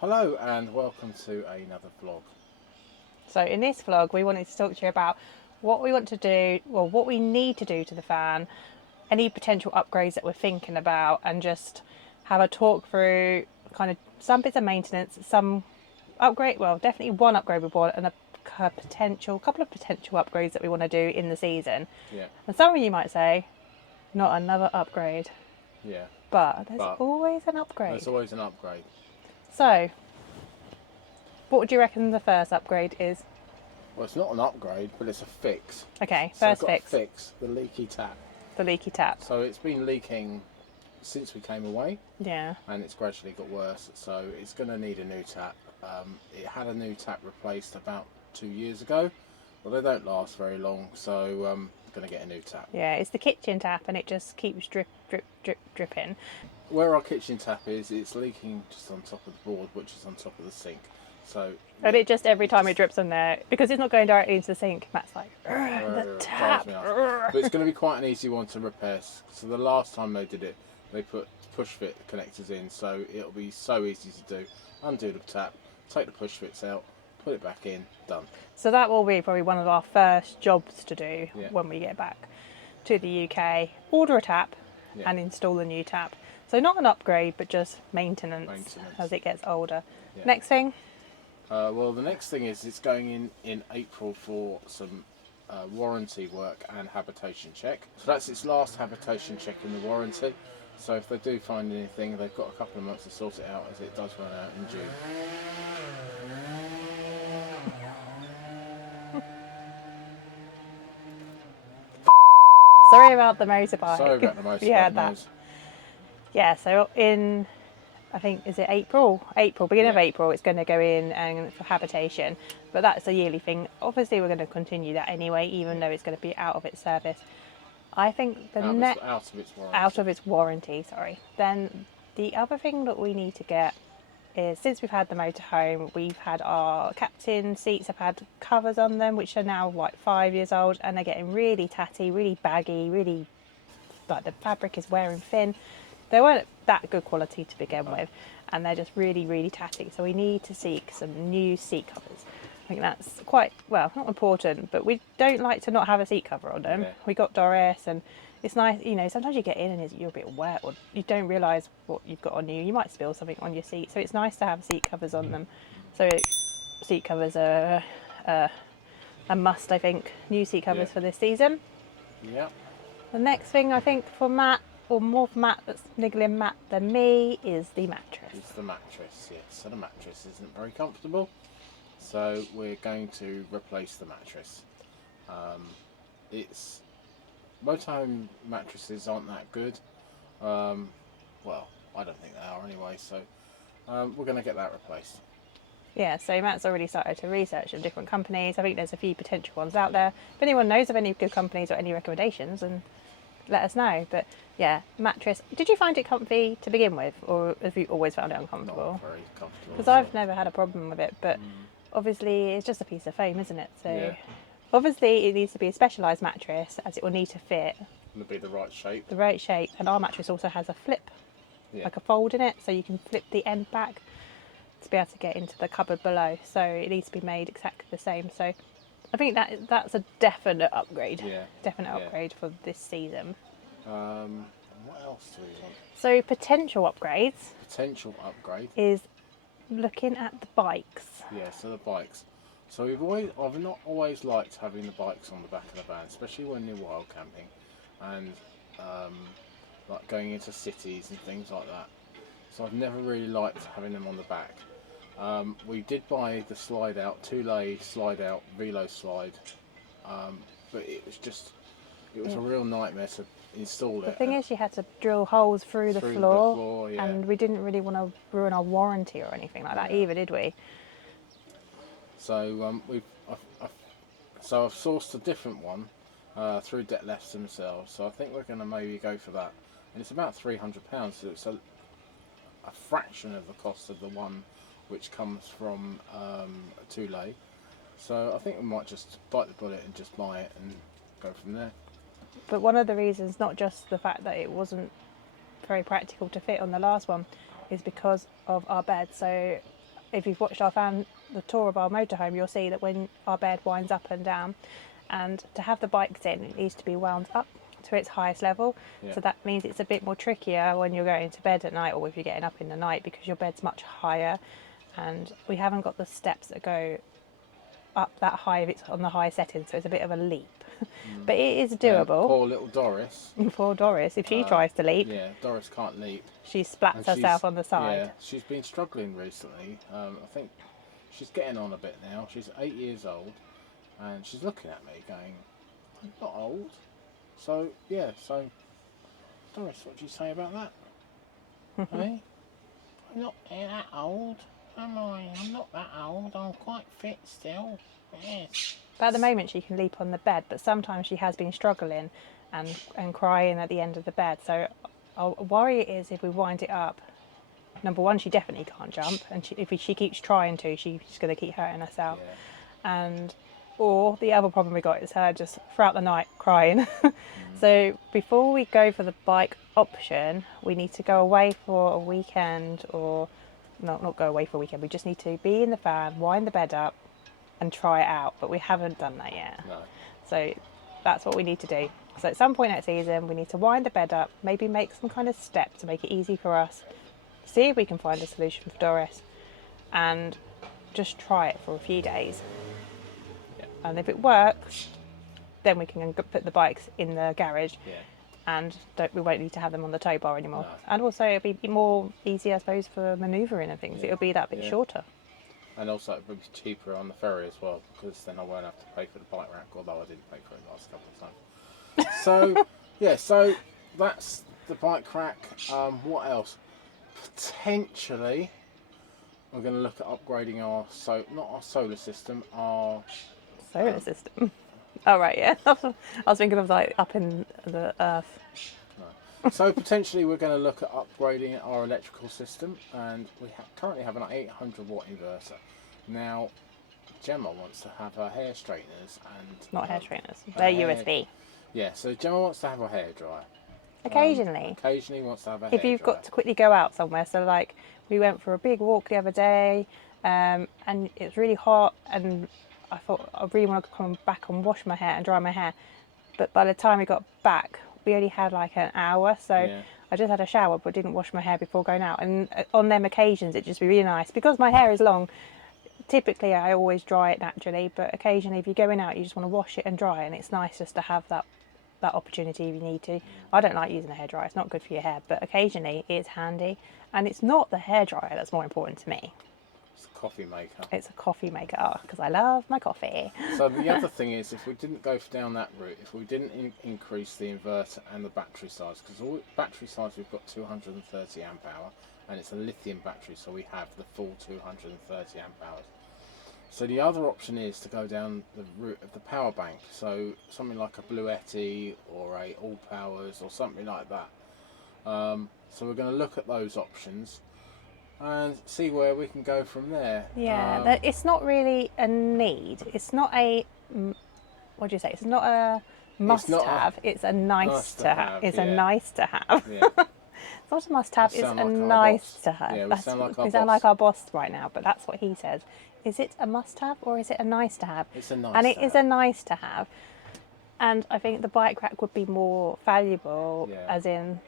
Hello and welcome to another vlog. So in this vlog we wanted to talk to you about what we want to do, well what we need to do to the fan, any potential upgrades that we're thinking about, and just have a talk through kind of some bits of maintenance, some upgrade, well definitely one upgrade we want, and a couple of potential upgrades that we want to do in the season. Yeah, And some of you might say, not another upgrade, yeah. but there's But always an upgrade. there's always an upgrade. So what would you reckon the first upgrade is? Well, it's not an upgrade, but it's a fix. Okay, So I've first got fix, to fix the leaky tap. the leaky tap. So it's been leaking since we came away, Yeah. and it's gradually got worse. So it's going to need a new tap. It had a new tap replaced about 2 years ago. Well, they don't last very long, so I'm going to get a new tap. Yeah, it's the kitchen tap and it just keeps dripping. Where our kitchen tap is, it's leaking just on top of the board, which is on top of the sink. So And it just, every time it drips on there, because it's not going directly into the sink, Matt's like, the drives tap. me nuts. But it's going to be quite an easy one to repair. So the last time they did it, they put push fit connectors in, so it'll be so easy to do. Undo the tap, take the push fits out, put it back in, done. So that will be probably one of our first jobs to do Yeah. when we get back to the UK. Order a tap Yeah. and install a new tap. So not an upgrade, but just maintenance. As it gets older. Yeah. Next thing? Well, the next thing is it's going in April for some warranty work and habitation check. So that's its last habitation check in the warranty. So if they do find anything, they've got a couple of months to sort it out, as it does run out in June. Sorry about the motorbike. Sorry about the motorbike Yeah, that. noise. Yeah, so in, I think, is it April, beginning of Yeah. April, it's going to go in and for habitation, but that's a yearly thing. Obviously we're going to continue that anyway, even though it's going to be out of its service. I think the next Out of its warranty. out of its warranty, sorry. Then the other thing that we need to get is, since we've had the motorhome, we've had our captain seats have had covers on them, which are now like 5 years old, and they're getting really tatty, really baggy, really, like the fabric is wearing thin. They weren't that good quality to begin with, and they're just really, really tatty. So we need to seek some new seat covers. I think that's quite, well, not important, but we don't like to not have a seat cover on them. Yeah. We got Doris, and it's nice, you know, sometimes you get in and you're a bit wet, or you don't realise what you've got on you. You might spill something on your seat, so it's nice to have seat covers on them. So seat covers are a must, I think. New seat covers Yeah. for this season. Yeah. The next thing I think for Matt, or more for Matt that's niggling Matt than me, is the mattress. It's the mattress, yes. So the mattress isn't very comfortable, so we're going to replace the mattress. It's motorhome mattresses aren't that good. Well, I don't think they are anyway. So we're going to get that replaced. Yeah, so Matt's already started to research in different companies. I think there's a few potential ones out there. If anyone knows of any good companies or any recommendations, then let us know. But yeah, mattress. Did you find it comfy to begin with, or have you always found it Not uncomfortable? very comfortable. Because I've never had a problem with it, but obviously it's just a piece of foam, isn't it? So Yeah. obviously it needs to be a specialised mattress, as it will need to fit Going to be the right shape. the right shape. And our mattress also has a flip, Yeah. like a fold in it, so you can flip the end back to be able to get into the cupboard below. So it needs to be made exactly the same. So I think that's a definite upgrade. Yeah. Definite Yeah. upgrade for this season. What else do we want? So potential upgrades Potential upgrade. is looking at the bikes. Yeah, so the bikes. So I've not always liked having the bikes on the back of the van, especially when you're wild camping and like going into cities and things like that. So I've never really liked having them on the back. We did buy the slide out, two-lay slide out velo slide, but it was a real nightmare to install it. The thing is, you had to drill holes through the floor, yeah. and we didn't really want to ruin our warranty or anything like that either, did we? So I've sourced a different one through Debt Lefts themselves. So I think we're going to maybe go for that, and it's about £300. So it's a fraction of the cost of the one which comes from Tulay. So I think we might just bite the bullet and just buy it and go from there. But one of the reasons, not just the fact that it wasn't very practical to fit on the last one, is because of our bed. So if you've watched the tour of our motorhome, you'll see that when our bed winds up and down, and to have the bikes in, it needs to be wound up to its highest level. Yeah. So that means it's a bit more trickier when you're going to bed at night, or if you're getting up in the night, because your bed's much higher, and we haven't got the steps that go up that high if it's on the high setting, so it's a bit of a leap. But it is doable. Poor little Doris. Poor Doris, if she tries to leap, Yeah, Doris can't leap. she splats And herself on the side. Yeah, she's been struggling recently. I think she's getting on a bit now. She's 8 years old, and she's looking at me going, "I'm not old." So yeah, so Doris, what do you say about that? Hey, I'm not that old, am I? I'm not that old. I'm quite fit still. Yes. But at the moment she can leap on the bed, but sometimes she has been struggling and crying at the end of the bed. So our worry is if we wind it up, number one, she definitely can't jump, and if she keeps trying to, she's going to keep hurting herself. Yeah. Or the other problem we got is her just throughout the night crying. So before we go for the bike option, we need to go away for a weekend, or not go away for a weekend. We just need to be in the van, wind the bed up, and try it out. But we haven't done that yet. No. So that's what we need to do. So at some point next season, we need to wind the bed up, maybe make some kind of step to make it easy for us, see if we can find a solution for Doris, and just try it for a few days. Yeah. And if it works, then we can put the bikes in the garage. Yeah. And we won't need to have them on the tow bar anymore. No. And also it'll be more easy, I suppose, for manoeuvring and things. Yeah. It'll be that bit shorter. And also it would be cheaper on the ferry as well, because then I won't have to pay for the bike rack, although I didn't pay for it the last couple of times. So yeah, so that's the bike rack. What else? Potentially we're going to look at upgrading our not our solar system, our Solar system. Oh right, yeah. I was thinking of like up in the earth. No. So potentially we're going to look at upgrading our electrical system, and we currently have an 800 watt inverter. Now Gemma wants to have her hair straighteners and Not hair straighteners. They're USB. Yeah, so Gemma wants to have her hair dryer. Occasionally. Occasionally wants to have her If hair you've dryer. got to quickly go out somewhere, so like we went for a big walk the other day, and it was really hot, and I thought I really want to come back and wash my hair and dry my hair, but by the time we got back we only had like an hour, so Yeah. I just had a shower but didn't wash my hair before going out. And on them occasions it'd just be really nice, because my hair is long. Typically I always dry it naturally, but occasionally if you're going out you just want to wash it and dry, and it's nice just to have that opportunity if you need to. I don't like using a hairdryer, it's not good for your hair, but occasionally it's handy. And it's not the hairdryer that's more important to me, It's a coffee maker. it's a coffee maker, because I love my coffee. So the other thing is, if we didn't go down that route, if we didn't increase the inverter and the battery size, because all battery size we've got 230 amp hour, and it's a lithium battery, so we have the full 230 amp hours. So the other option is to go down the route of the power bank, so something like a Bluetti or a All Powers or something like that. So we're going to look at those options and see where we can go from there. Yeah, it's not really a need. It's not a, what do you say? It's not a must-have. It's a nice to have. It's a nice to have. Yeah. It's not a must-have. It's sound a like our nice boss. to have. Yeah, we sound like our we sound boss. like our boss right now, but that's what he says. Is it a must-have or is it a nice to have? It's a nice And to it is have. a nice to have. And I think the bike rack would be more valuable, Yeah. as in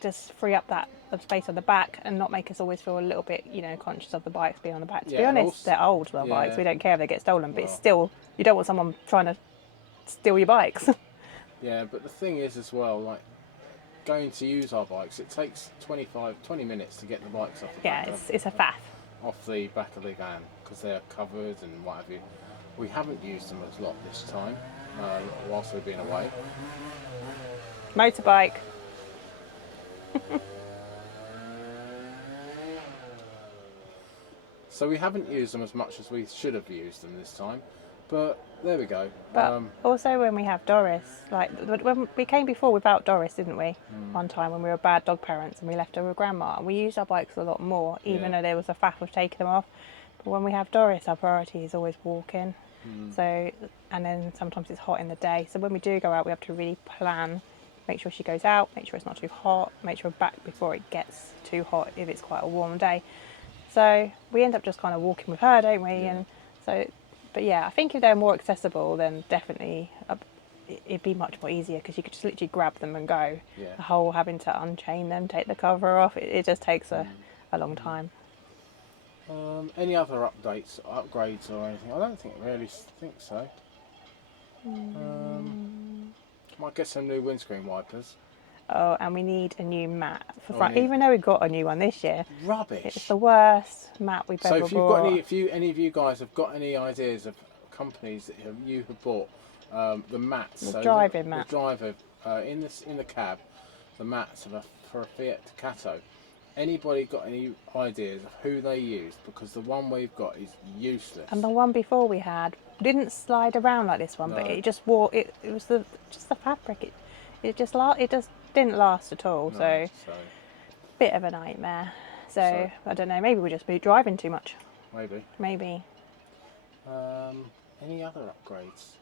just free up that space on the back and not make us always feel a little bit, conscious of the bikes being on the back. To be Yeah, and honest, also- they're old, the yeah. bikes. We don't care if they get stolen, but it's Well. still, you don't want someone trying to steal your bikes. Yeah, but the thing is as well, like going to use our bikes, it takes 20 minutes to get the bikes off the Yeah, back it's a faff. off the back of the van, because they're covered and what have you. We haven't used them as a lot this time, whilst we've been away. Motorbike. So we haven't used them as much as we should have used them this time, but there we go. But also when we have Doris, like when we came before without Doris, didn't we? Hmm. One time when we were bad dog parents and we left her with Grandma, and we used our bikes a lot more, even Yeah. though there was a faff of taking them off. But when we have Doris, our priority is always walking. Hmm. So, and then sometimes it's hot in the day. So when we do go out, we have to really plan, make sure she goes out, make sure it's not too hot, make sure we're back before it gets too hot if it's quite a warm day. So we end up just kind of walking with her, don't we? Yeah. And so, but yeah, I think if they're more accessible, then definitely it'd be much more easier because you could just literally grab them and go. Yeah. The whole having to unchain them, take the cover off, it just takes a long time. Any other updates, upgrades or anything? I don't think so. Might get some new windscreen wipers. Oh, and we need a new mat for Oh, front. we need- Even though we got a new one this year, Rubbish. it's the worst mat we've So ever if you've bought. got any of you guys have got any ideas of companies that you have bought the mats, The so driving mat. the driver in the cab, the mats for a Fiat Ducato. Anybody got any ideas of who they used? Because the one we've got is useless. And the one before we had didn't slide around like this one, but No. it just wore. It was just the fabric. It just didn't last at all. No, So bit of a nightmare. So I don't know. Maybe we just be driving too much. maybe. Maybe. Any other upgrades?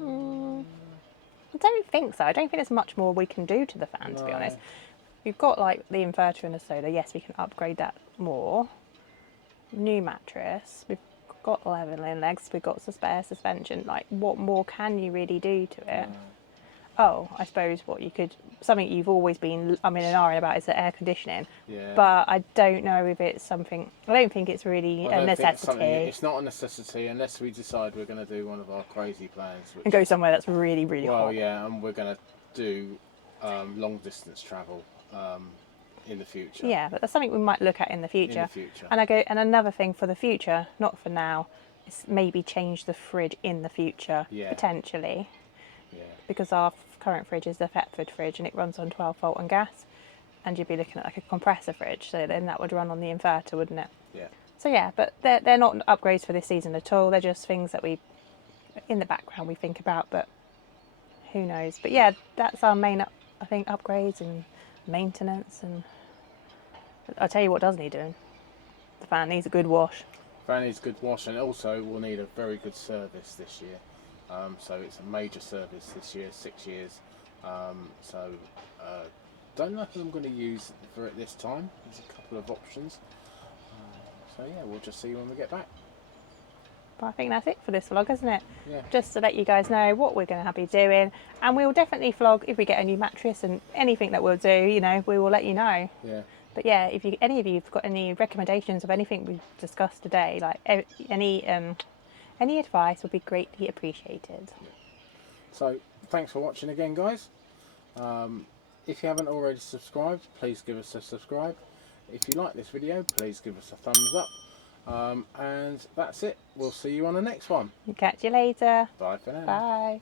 I don't think so. I don't think there's much more we can do to the fan, to be No. honest. We've got like the inverter and the solar. Yes, we can upgrade that more. New mattress. We've got leveling legs. We've got spare suspension. Like, what more can you really do to it? Oh, I suppose something you've always been and ahhing about is the air conditioning. Yeah. But I don't know if it's something. I don't think it's really I a don't think necessity. it's not a necessity unless we decide we're going to do one of our crazy plans. And go somewhere that's really, really hot. Well, yeah, and we're going to do long distance travel in the future. Yeah, but that's something we might look at in the future. In the future. And another thing for the future, not for now, is maybe change the fridge in the future, Yeah. potentially, Yeah. because our current fridge is the Thetford fridge and it runs on 12 volt and gas, and you'd be looking at like a compressor fridge, so then that would run on the inverter, wouldn't it? Yeah. So yeah, but they're not upgrades for this season at all. They're just things that we, in the background, we think about, but who knows? But yeah, that's our main, I think, upgrades and maintenance. And I'll tell you what does need doing. The fan needs a good wash. Fan needs a good wash, and also will need a very good service this year. So it's a major service this year, 6 years. Don't know who I'm going to use for it this time. There's a couple of options. So yeah, we'll just see when we get back. But I think that's it for this vlog, isn't it? Yeah. Just to let you guys know what we're going to be doing, and we'll definitely vlog if we get a new mattress and anything that we'll do. You know, we will let you know. Yeah. But yeah, if any of you have got any recommendations of anything we've discussed today, like any advice, would be greatly appreciated. So thanks for watching again, guys. If you haven't already subscribed, please give us a subscribe. If you like this video, please give us a thumbs up. And that's it. We'll see you on the next one. Catch you later. Bye for now. Bye.